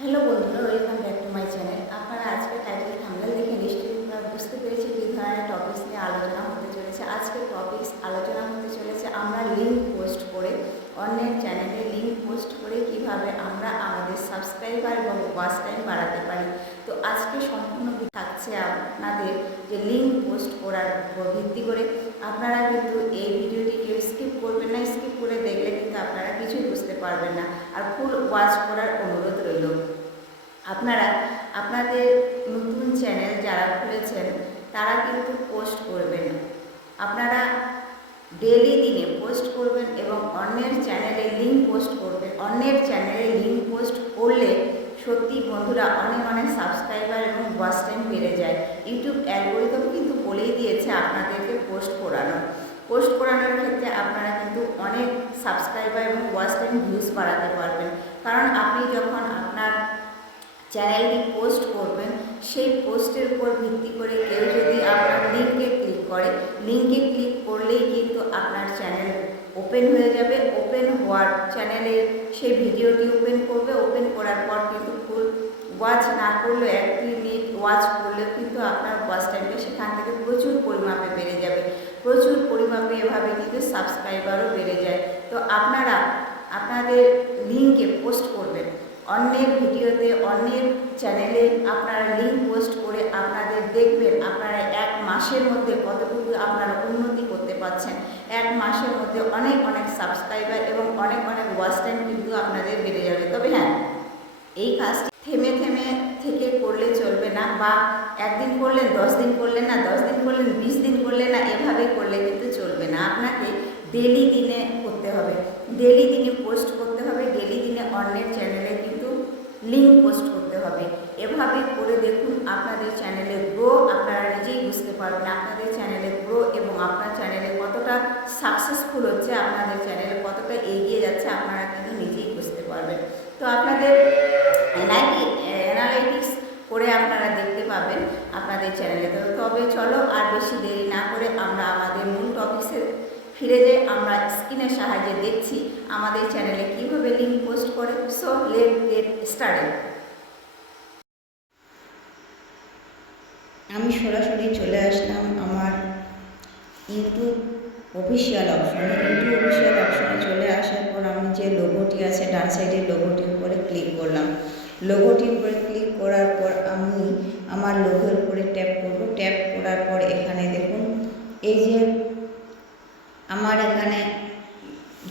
Hello বন্ধুরা, welcome back to my channel. আপনারা আজকে টাইটেল থাম্বনেল দেখে নিশ্চয়ই বুঝতে পেরেছি কী ধরনের টপিকস নিয়ে আলোচনা হতে চলেছে। আজকের টপিকস আলোচনা হতে চলেছে আমরা লিঙ্ক পোস্ট করে, অন্যের চ্যানেলে লিঙ্ক পোস্ট করে কিভাবে আমরা আমাদের সাবস্ক্রাইবার এবং ওয়াচ টাইম বাড়াতে পারি। তো আজকে সম্পূর্ণ থাকছে আপনাদের যে লিঙ্ক পোস্ট করার উপর ভিত্তি করে। আপনারা কিন্তু এই ভিডিওটি কেউ স্কিপ করবেন না, স্কিপ করে দেখলে কিন্তু আপনারা কিছুই বুঝতে পারবেন না, আর ফুল ওয়াচ করার অনুরোধ রইল। আপনারা আপনাদের নতুন চ্যানেল যারা খুলেছেন তারা কিন্তু পোস্ট করবেন, আপনারা ডেলি দিনে পোস্ট করবেন এবং অন্যের চ্যানেলে লিঙ্ক পোস্ট করবেন। অন্যের চ্যানেলে লিঙ্ক পোস্ট করলে সত্যি বন্ধুরা অনেক অনেক সাবস্ক্রাইবার এবং ওয়াচ টাইম বেড়ে যায়। ইউটিউব অ্যালগোরিদম কিন্তু বলেই দিয়েছে আপনাদেরকে পোস্ট করানোর ক্ষেত্রে আপনারা কিন্তু অনেক সাবস্ক্রাইবার এবং ওয়াচ টাইম ভিউজ বাড়াতে পারবেন। কারণ আপনি যখন আপনার চ্যানেলটি পোস্ট করবেন, সেই পোস্টের উপর ভিত্তি করে কেউ যদি আপনার লিঙ্কে ক্লিক করে, লিঙ্কে ক্লিক করলেই কিন্তু আপনার চ্যানেল ওপেন হয়ে যাবে। ওপেন হওয়ার চ্যানেলের সেই ভিডিওটি ওপেন করবে, ওপেন করার পর কিন্তু ফুল ওয়াচ না করলেও 1-2 মিনিট ওয়াচ করলেও কিন্তু আপনার ওয়াচ টাইমটা সেখান থেকে প্রচুর পরিমাপে বেড়ে যাবে। প্রচুর পরিমাপে এভাবে কিন্তু সাবস্ক্রাইবারও বেড়ে যায়। তো আপনারা আপনাদের লিঙ্কে পোস্ট করবেন, অন্যের ভিডিওতে, অন্যের চ্যানেলে আপনারা লিঙ্ক পোস্ট করে আপনাদের দেখবেন আপনারা 1 মাসের মধ্যে কতটুকু আপনারা উন্নতি করতে পারছেন। 1 মাসের মধ্যে অনেক অনেক সাবস্ক্রাইবার এবং অনেক অনেক ওয়াচ টাইম কিন্তু আপনাদের বেড়ে যাবে। তবে হ্যাঁ, এই কাজটি থেমে থেকে করলে চলবে না, বা একদিন করলেন, 10 দিন করলেন না, 10 দিন করলেন, 20 দিন করলেন না, এভাবে করলে কিন্তু চলবে না। আপনাকে ডেলি দিনে করতে হবে, ডেলি দিনে পোস্ট করতে হবে, ডেলি দিনে অন্যের চ্যানেলে কিন্তু লিঙ্ক পোস্ট করতে হবে। এভাবে করে দেখুন আপনাদের চ্যানেলে গ্রো, আপনারা নিজেই বুঝতে পারবেন আপনাদের চ্যানেলে গ্রো এবং আপনার চ্যানেলে কতটা সাকসেসফুল হচ্ছে, আপনাদের চ্যানেলে কতটা এগিয়ে যাচ্ছে আপনারা কিন্তু নিজেই বুঝতে পারবেন। তো আপনাদের অ্যানালাইটিক্স করে আপনারা দেখতে পাবেন আপনাদের চ্যানেলে। তবে চলো আর বেশি দেরি না করে আমরা আমাদের মূল টপিক্সে ফিরে যাই। আমরা স্ক্রিনের সাহায্যে দেখছি আমাদের চ্যানেলে কীভাবে লিঙ্ক পোস্ট করে। So late get started. আমি সরাসরি চলে আসলাম আমার ইউটিউব অফিসিয়াল অপশনে। ইউটিউব অফিসিয়াল অপশনে চলে আসার পর আমি যে লোগোটি আছে ডান সাইডের লোগোটির উপরে ক্লিক করলাম। লোগোটির উপরে ক্লিক করার পর আমি আমার লোগোর উপরে ট্যাপ করব। ট্যাপ করার পর এখানে দেখুন এই যে আমার এখানে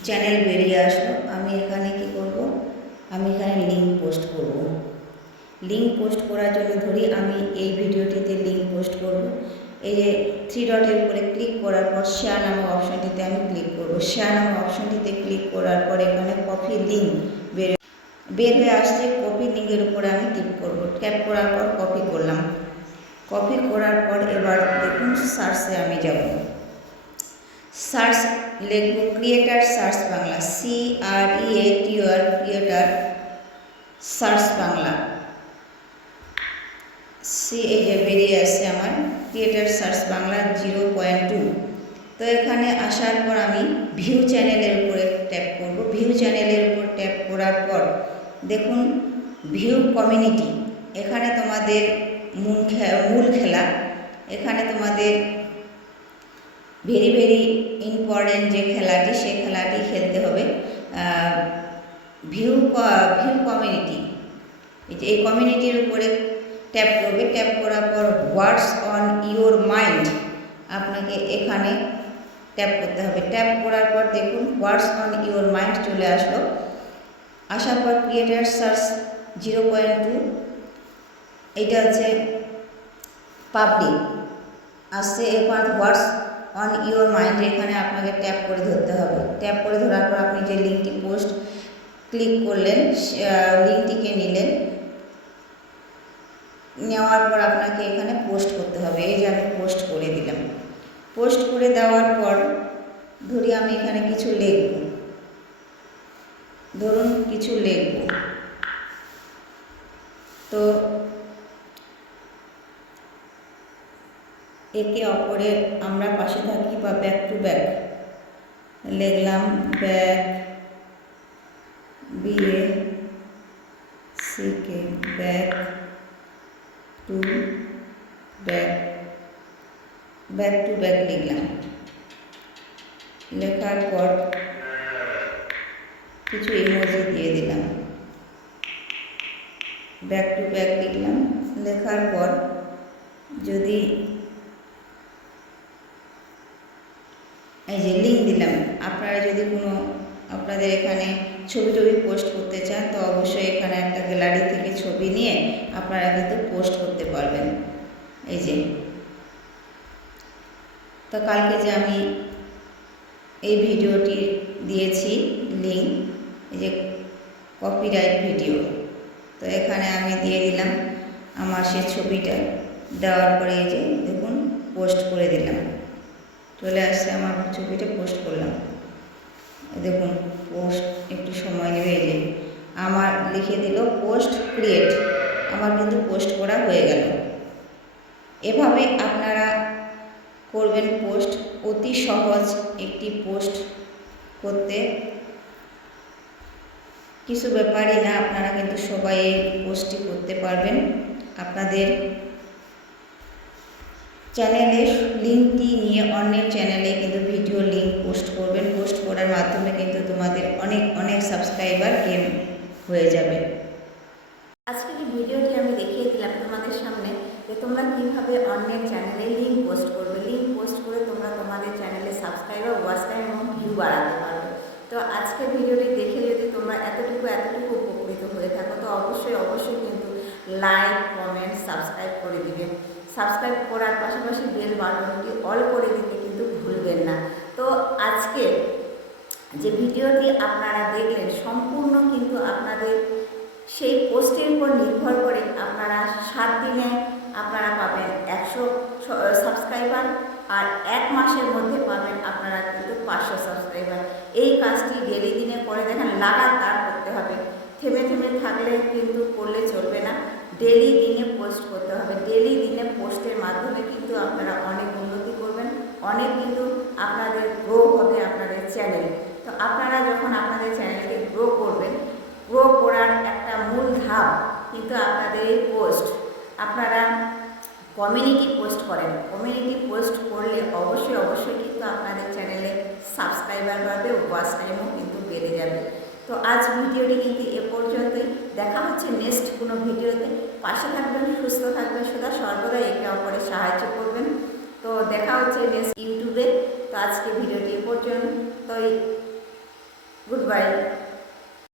চ্যানেল বেরিয়ে আসলো। আমি এখানে কি করব, আমি এখানে লিঙ্ক পোস্ট করব। লিঙ্ক পোস্ট করার জন্য ধরি আমি এই ভিডিওটিতে লিঙ্ক পোস্ট করব। এই যে 3 ডটের উপরে ক্লিক করার পর শেয়ার নামক অপশনটিতে আমি ক্লিক করব। শেয়ার নামক অপশনটিতে ক্লিক করার পর এখানে কপি লিঙ্ক বের হয়ে আসছে। কপি লিঙ্কের উপরে আমি ক্লিক করব। ট্যাপ করার পর কপি করলাম। কপি করার পর এবার দেখুন সার্চে আমি যাব। সার্চ লিখব creator search Bangla, CREATOR creator search Bangla. এই যে বেরিয়ে আসছে আমার ক্রিয়েটার সার্চ বাংলা 0.2। তো এখানে আসার পর আমি ভিউ চ্যানেলের উপরে ট্যাপ করব। ভিউ চ্যানেলের উপর ট্যাপ করার পর দেখুন ভিউ কমিউনিটি, এখানে তোমাদের মূল খেলা, এখানে তোমাদের ভেরি ভেরি ইম্পর্টেন্ট যে খেলাটি, সেই খেলাটি খেলতে হবে। ভিউ কমিউনিটি, এই কমিউনিটির উপরে ট্যাপ করবে। ট্যাপ করার পর হোয়াটস অন ইওর মাইন্ড, আপনাকে এখানে ট্যাপ করতে হবে। ট্যাপ করার পর দেখুন হোয়াটস অন ইওর মাইন্ড চলে আসলো। আসার পর ক্রিয়েটার সার্চ 0.2, এটা হচ্ছে পাবলিক আসছে। এরপর হোয়াটস অন ইওর মাইন্ড এখানে আপনাকে ট্যাপ করে ধরতে হবে। ট্যাপ করে ধরার পর আপনি যে লিঙ্কটি পোস্ট ক্লিক করলেন, লিঙ্কটিকে নিলেন, নেওয়ার পর আপনাকে এখানে পোস্ট করতে হবে। এই যে আমি পোস্ট করে দিলাম। পোস্ট করে দেওয়ার পর ধরি আমি এখানে কিছু লিখব, ধরুন কিছু লিখব। তো একে অপরের আমরা পাশে থাকি বা ব্যাক টু ব্যাক লিখলাম, back BA CK back to back লিখলাম। লেখার পর কিছু ইমোজি দিয়ে দিলাম। ব্যাক টু ব্যাক লিখলাম। লেখার পর যদি এই যে লিঙ্ক দিলাম, আপনারা যদি কোনো আপনাদের এখানে ছবি পোস্ট করতে চান তো অবশ্যই এখানে একটা গ্যালারি থেকে ছবি নিয়ে আপনারা কিন্তু পোস্ট করতে পারবেন। এই যে তো কালকে যে আমি এই ভিডিওটি দিয়েছি লিঙ্ক, এই যে কপিরাইট ভিডিও, তো এখানে আমি দিয়ে দিলাম আমার সে ছবিটা। দেওয়ার পরে এই যে দেখুন পোস্ট করে দিলাম, চলে আসছে আমার ছবিটা, পোস্ট করলাম। দেখুন পোস্ট একটু সময় নেবে। এই যে আমার লিখে দিল পোস্ট ক্রিয়েট, আমার কিন্তু পোস্ট করা হয়ে গেল। এভাবে আপনারা করবেন পোস্ট, অতি সহজ একটি পোস্ট করতে, কিছু ব্যাপারই না, আপনারা কিন্তু সবাই এই পোস্টটি করতে পারবেন। আপনাদের চ্যানেলে লিঙ্কটি নিয়ে অন্যের চ্যানেলে কিন্তু ভিডিও লিঙ্ক পোস্ট করবেন। পোস্ট করার মাধ্যমে কিন্তু তোমাদের অনেক সাবস্ক্রাইবার গেম হয়ে যাবে। আজকের এই ভিডিওটি আমি দেখিয়ে দিলাম তোমাদের সামনে যে তোমরা কীভাবে অন্যের চ্যানেলে লিঙ্ক পোস্ট করবে। লিঙ্ক পোস্ট করে তোমরা তোমাদের চ্যানেলে সাবস্ক্রাইবার, ওয়াচ টাইম এবং ভিউ বাড়াতে পারবে। তো আজকের ভিডিওটি দেখে যদি তোমরা এতটুকু উপকৃত হয়ে থাকো তো অবশ্যই কিন্তু লাইক, কমেন্ট, সাবস্ক্রাইব করে দিবে। সাবস্ক্রাইব করার পাশাপাশি বেল বাটনটি অল করে দিতে কিন্তু ভুলবেন না। তো আজকে যে ভিডিওটি আপনারা দেখলেন সম্পূর্ণ কিন্তু আপনাদের সেই পোস্টের উপর নির্ভর করে আপনারা 7 দিনে আপনারা পাবেন 100 সাবস্ক্রাইবার, আর 1 মাসের মধ্যে পাবেন আপনারা কিন্তু 500 সাবস্ক্রাইবার। এই কাজটি ডেলি দিনে করে দেখেন, লাগাতার করতে হবে, থেমে থাকলে কিন্তু করলে চলবে না। ডেলি দিনে পোস্ট করতে হবে। ডেলি দিনে পোস্টের মাধ্যমে কিন্তু আপনারা অনেক উন্নতি করবেন, অনেক কিন্তু আপনাদের গ্রো হবে আপনাদের চ্যানেল। তো আপনারা যখন আপনাদের চ্যানেলকে গ্রো করবেন, গ্রো করার একটা মূল ধাপ কিন্তু আপনাদের এই পোস্ট। আপনারা কমিউনিটি পোস্ট করেন, কমিউনিটি পোস্ট করলে অবশ্যই কিন্তু আপনাদের চ্যানেলে সাবস্ক্রাইবার বাড়বে, ওয়াচ টাইমও কিন্তু বেড়ে যাবে। তো আজ ভিডিওটি কিন্তু এ পর্যন্তই। দেখা হচ্ছে নেক্সট কোনো ভিডিওতে। পাশে থাকবেন, সুস্থ থাকবেন, সর্বদা একে অপরের সাহায্য করবেন। তো দেখা হচ্ছে নেক্সট ইউটিউবে। তো আজকে ভিডিওটি এ পর্যন্তই। Good bye.